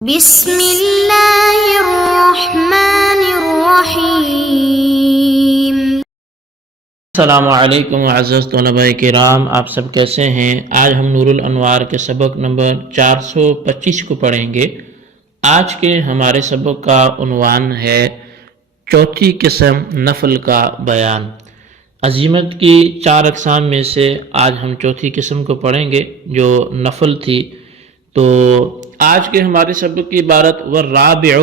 بسم اللہ الرحمن الرحیم۔ السلام علیکم معزز طلباء کرام، آپ سب کیسے ہیں؟ آج ہم نور الانوار کے سبق نمبر 425 کو پڑھیں گے۔ آج کے ہمارے سبق کا عنوان ہے چوتھی قسم نفل کا بیان۔ عزیمت کی 4 اقسام میں سے آج ہم چوتھی قسم کو پڑھیں گے جو نفل تھی۔ تو آج کے ہمارے سبق کی عبارت والرابع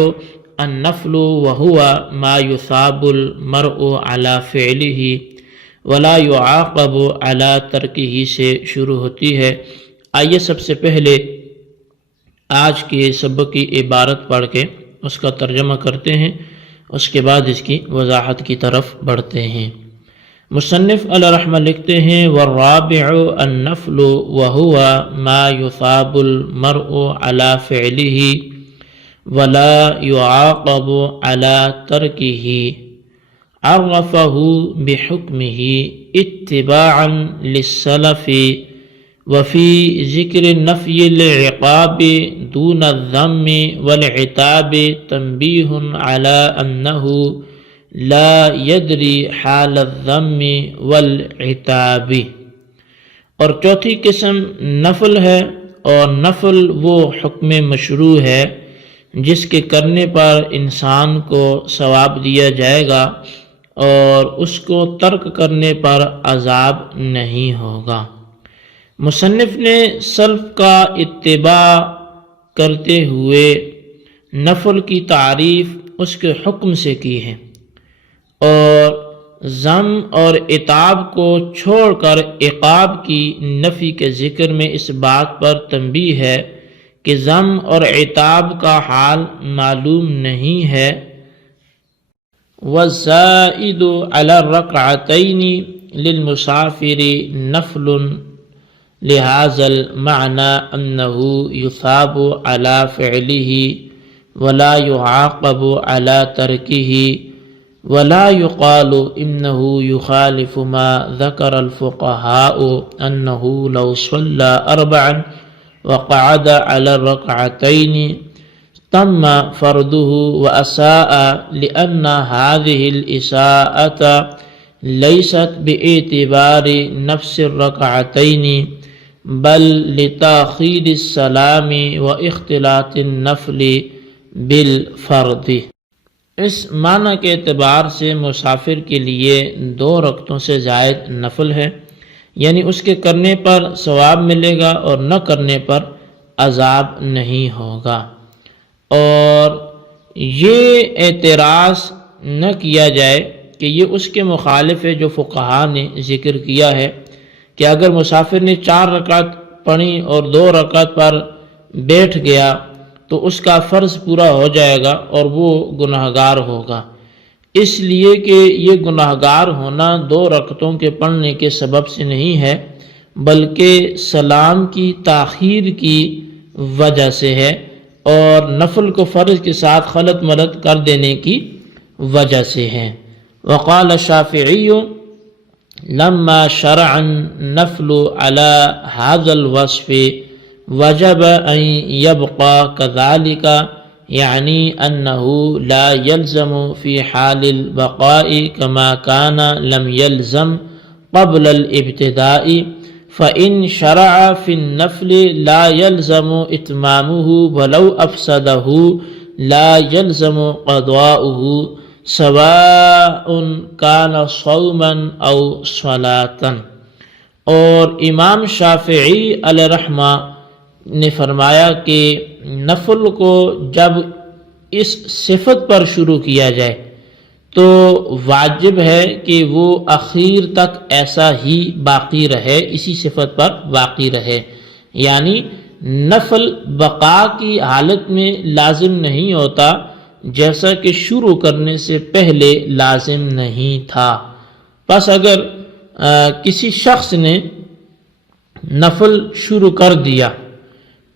النفل وهو ما يثاب المرء على فعله ولا يعاقب على ترکه سے شروع ہوتی ہے۔ آئیے سب سے پہلے آج کے سبق کی عبارت پڑھ کے اس کا ترجمہ کرتے ہیں، اس کے بعد اس کی وضاحت کی طرف بڑھتے ہیں۔ مصنف علیہ رحمہ لکھتے ہیں والرابع النفل وهو ما يثاب المرء على فعله ولا يعاقب على تركه عرفه بحكمه اتباعا للسلف وفي ذكر نفي العقاب دون الذم والعتاب تنبيه على أنه لا يدری حال الذم والعتاب۔ اور چوتھی قسم نفل ہے، اور نفل وہ حکم مشروع ہے جس کے کرنے پر انسان کو ثواب دیا جائے گا اور اس کو ترک کرنے پر عذاب نہیں ہوگا۔ مصنف نے سلف کا اتباع کرتے ہوئے نفل کی تعریف اس کے حکم سے کی ہے، اور ذم اور عتاب کو چھوڑ کر عقاب کی نفی کے ذکر میں اس بات پر تنبیہ ہے کہ ذم اور عتاب کا حال معلوم نہیں ہے۔ والزائد علی الرکعتین للمسافر نفل لہذا المعنى انه یثاب علی فعله ولا يعاقب على ترکه ولا يقال انه يخالف ما ذكر الفقهاء انه لو صلى 4 وقعد على الركعتين تم فرضه واساء لان هذه الاساءة ليست باعتبار نفس الركعتين بل لتاخير السلام واختلاط النفل بالفرض۔ اس معنی کے اعتبار سے مسافر کے لیے 2 رکعتوں سے زائد نفل ہے، یعنی اس کے کرنے پر ثواب ملے گا اور نہ کرنے پر عذاب نہیں ہوگا۔ اور یہ اعتراض نہ کیا جائے کہ یہ اس کے مخالف ہے جو فقہا نے ذکر کیا ہے کہ اگر مسافر نے 4 رکعت پڑھی اور 2 رکعت پر بیٹھ گیا تو اس کا فرض پورا ہو جائے گا اور وہ گناہگار ہوگا، اس لیے کہ یہ گناہگار ہونا 2 رکعتوں کے پڑھنے کے سبب سے نہیں ہے بلکہ سلام کی تاخیر کی وجہ سے ہے اور نفل کو فرض کے ساتھ خلط ملط کر دینے کی وجہ سے ہے۔ وقال الشافعی لما شرع النفل على هذا الوصف وجب ان يبقى كذلك، يعني انه لا يلزم في حال البقاء كما كان لم يلزم قبل الابتداء، فإن شرع في النفل لا يلزم اتمامه ولو افسده لا يلزم قضاؤه سواء كان صوما او صلاة۔ اور امام شافعی علیہ رحمہ نے فرمایا کہ نفل کو جب اس صفت پر شروع کیا جائے تو واجب ہے کہ وہ اخیر تک ایسا ہی باقی رہے، اسی صفت پر باقی رہے، یعنی نفل بقا کی حالت میں لازم نہیں ہوتا جیسا کہ شروع کرنے سے پہلے لازم نہیں تھا۔ پس اگر کسی شخص نے نفل شروع کر دیا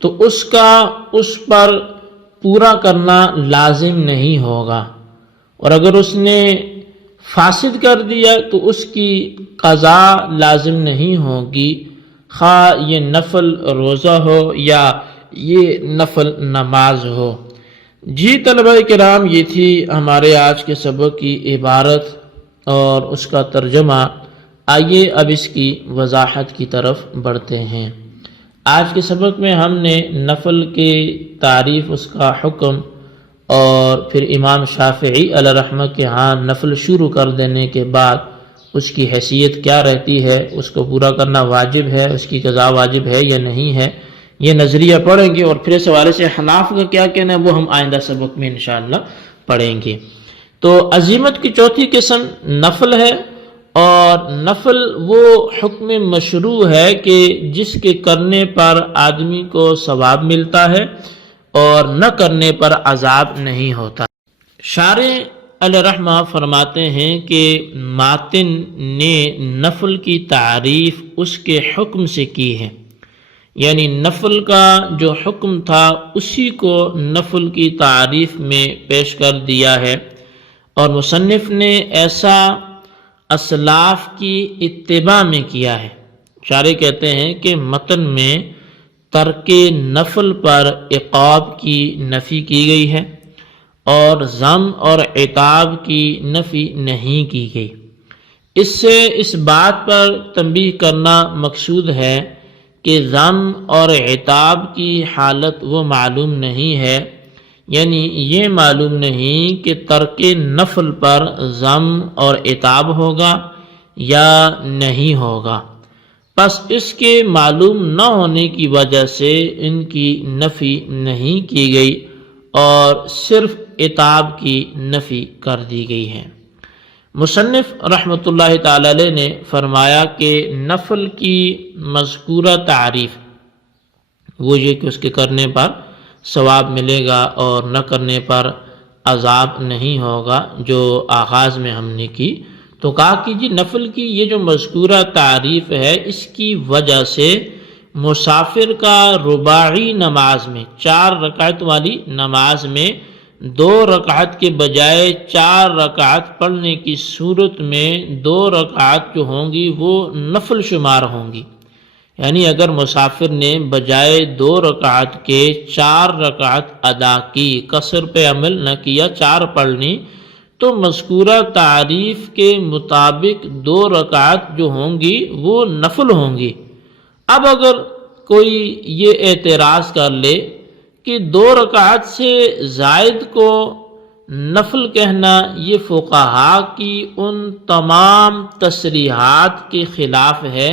تو اس کا اس پر پورا کرنا لازم نہیں ہوگا، اور اگر اس نے فاسد کر دیا تو اس کی قضا لازم نہیں ہوگی، خواہ یہ نفل روزہ ہو یا یہ نفل نماز ہو۔ جی طلبہ کرام، یہ تھی ہمارے آج کے سبق کی عبارت اور اس کا ترجمہ۔ آئیے اب اس کی وضاحت کی طرف بڑھتے ہیں۔ آج کے سبق میں ہم نے نفل کی تعریف، اس کا حکم، اور پھر امام شافعی علیہ رحمہ کے ہاں نفل شروع کر دینے کے بعد اس کی حیثیت کیا رہتی ہے، اس کو پورا کرنا واجب ہے، اس کی قضا واجب ہے یا نہیں ہے، یہ نظریہ پڑھیں گے۔ اور پھر اس حوالے سے حناف کا کیا کہنا ہے وہ ہم آئندہ سبق میں انشاءاللہ پڑھیں گے۔ تو عزیمت کی چوتھی قسم نفل ہے، اور نفل وہ حکم مشروع ہے کہ جس کے کرنے پر آدمی کو ثواب ملتا ہے اور نہ کرنے پر عذاب نہیں ہوتا۔ شارح علیہ رحمہ فرماتے ہیں کہ ماتن نے نفل کی تعریف اس کے حکم سے کی ہے، یعنی نفل کا جو حکم تھا اسی کو نفل کی تعریف میں پیش کر دیا ہے، اور مصنف نے ایسا اسلاف کی اتباع میں کیا ہے۔ شارح کہتے ہیں کہ متن میں ترک نفل پر عقاب کی نفی کی گئی ہے اور ذم اور عتاب کی نفی نہیں کی گئی۔ اس سے اس بات پر تنبیہ کرنا مقصود ہے کہ ذم اور عتاب کی حالت وہ معلوم نہیں ہے، یعنی یہ معلوم نہیں کہ ترک نفل پر ذم اور عتاب ہوگا یا نہیں ہوگا، پس اس کے معلوم نہ ہونے کی وجہ سے ان کی نفی نہیں کی گئی اور صرف عتاب کی نفی کر دی گئی ہے۔ مصنف رحمۃ اللہ تعالی علیہ نے فرمایا کہ نفل کی مذکورہ تعریف وہ یہ کہ اس کے کرنے پر ثواب ملے گا اور نہ کرنے پر عذاب نہیں ہوگا، جو آغاز میں ہم نے کی، تو کہا کہ جی نفل کی یہ جو مذکورہ تعریف ہے، اس کی وجہ سے مسافر کا رباعی نماز میں 4 رکعت والی نماز میں 2 رکعت کے بجائے 4 رکعت پڑھنے کی صورت میں 2 رکعت جو ہوں گی وہ نفل شمار ہوں گی، یعنی اگر مسافر نے بجائے 2 رکعت کے 4 رکعت ادا کی، قصر پہ عمل نہ کیا، 4 پڑھنی، تو مذکورہ تعریف کے مطابق 2 رکعت جو ہوں گی وہ نفل ہوں گی۔ اب اگر کوئی یہ اعتراض کر لے کہ 2 رکعت سے زائد کو نفل کہنا یہ فقہا کی ان تمام تصریحات کے خلاف ہے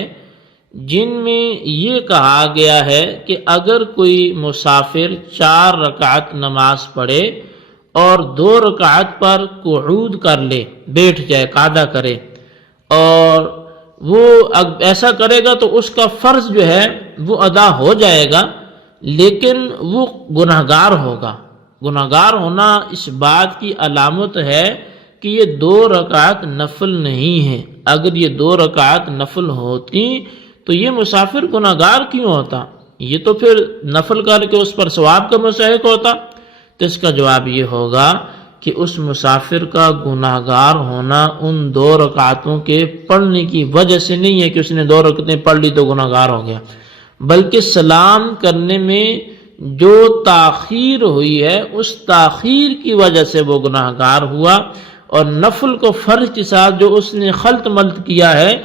جن میں یہ کہا گیا ہے کہ اگر کوئی مسافر 4 رکعت نماز پڑھے اور 2 رکعت پر قعود کر لے، بیٹھ جائے، قعدہ کرے، اور وہ ایسا کرے گا تو اس کا فرض جو ہے وہ ادا ہو جائے گا، لیکن وہ گناہگار ہوگا۔ گناہگار ہونا اس بات کی علامت ہے کہ یہ 2 رکعت نفل نہیں ہے۔ اگر یہ 2 رکعت نفل ہوتی تو یہ مسافر گناہگار کیوں ہوتا؟ یہ تو پھر نفل کر کے اس پر ثواب کا مستحق ہوتا۔ تو اس کا جواب یہ ہوگا کہ اس مسافر کا گناہگار ہونا ان 2 رکعتوں کے پڑھنے کی وجہ سے نہیں ہے کہ اس نے 2 رکعتیں پڑھ لی تو گناہگار ہو گیا، بلکہ سلام کرنے میں جو تاخیر ہوئی ہے اس تاخیر کی وجہ سے وہ گناہگار ہوا، اور نفل کو فرض کے ساتھ جو اس نے خلط ملط کیا ہے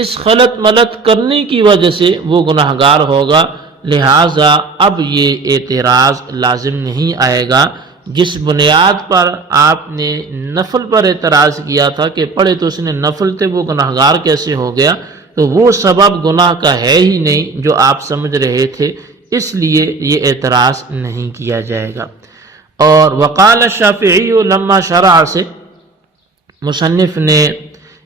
اس خلط ملط کرنے کی وجہ سے وہ گناہگار ہوگا۔ لہٰذا اب یہ اعتراض لازم نہیں آئے گا۔ جس بنیاد پر آپ نے نفل پر اعتراض کیا تھا کہ پڑھے تو اس نے نفل تھے، وہ گناہگار کیسے ہو گیا، تو وہ سبب گناہ کا ہے ہی نہیں جو آپ سمجھ رہے تھے، اس لیے یہ اعتراض نہیں کیا جائے گا۔ اور وقال الشافعی لما شرع سے مصنف نے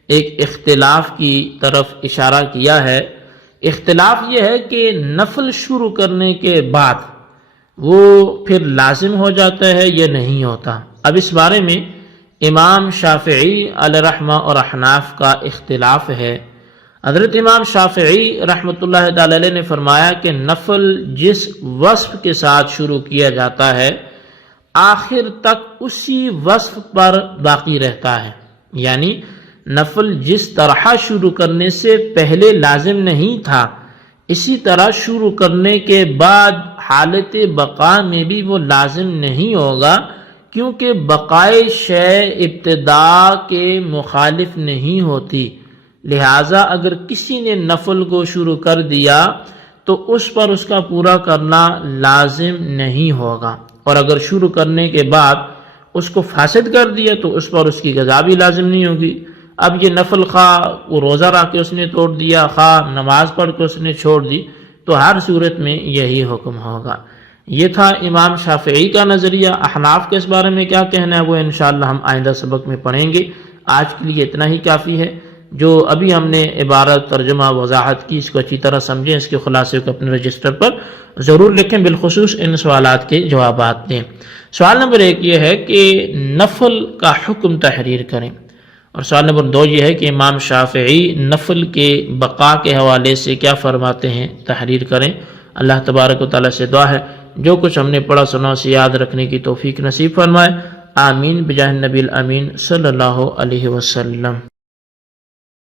ایک اختلاف کی طرف اشارہ کیا ہے۔ اختلاف یہ ہے کہ نفل شروع کرنے کے بعد وہ پھر لازم ہو جاتا ہے یا نہیں ہوتا۔ اب اس بارے میں امام شافعی علیہ رحمہ اور احناف کا اختلاف ہے۔ حضرت امام شافعی رحمۃ اللہ تعالی علیہ نے فرمایا کہ نفل جس وصف کے ساتھ شروع کیا جاتا ہے آخر تک اسی وصف پر باقی رہتا ہے، یعنی نفل جس طرح شروع کرنے سے پہلے لازم نہیں تھا اسی طرح شروع کرنے کے بعد حالت بقا میں بھی وہ لازم نہیں ہوگا، کیونکہ بقائے شے ابتدا کے مخالف نہیں ہوتی۔ لہٰذا اگر کسی نے نفل کو شروع کر دیا تو اس پر اس کا پورا کرنا لازم نہیں ہوگا، اور اگر شروع کرنے کے بعد اس کو فاسد کر دیا تو اس پر اس کی قضا بھی لازم نہیں ہوگی۔ اب یہ نفل خواہ وہ روزہ رکھ کے اس نے توڑ دیا، خواہ نماز پڑھ کے اس نے چھوڑ دی، تو ہر صورت میں یہی حکم ہوگا۔ یہ تھا امام شافعی کا نظریہ۔ احناف کے اس بارے میں کیا کہنا ہے وہ انشاءاللہ ہم آئندہ سبق میں پڑھیں گے۔ آج کے لیے اتنا ہی کافی ہے۔ جو ابھی ہم نے عبارت ترجمہ وضاحت کی، اس کو اچھی طرح سمجھیں، اس کے خلاصے کو اپنے رجسٹر پر ضرور لکھیں، بالخصوص ان سوالات کے جوابات دیں۔ سوال نمبر 1 یہ ہے کہ نفل کا حکم تحریر کریں، اور سوال نمبر 2 یہ ہے کہ امام شافعی نفل کے بقا کے حوالے سے کیا فرماتے ہیں، تحریر کریں۔ اللہ تبارک و تعالیٰ سے دعا ہے جو کچھ ہم نے پڑھا سنا اسے یاد رکھنے کی توفیق نصیب فرمائے۔ آمین بجاہ النبی الامین صلی اللہ علیہ وسلم۔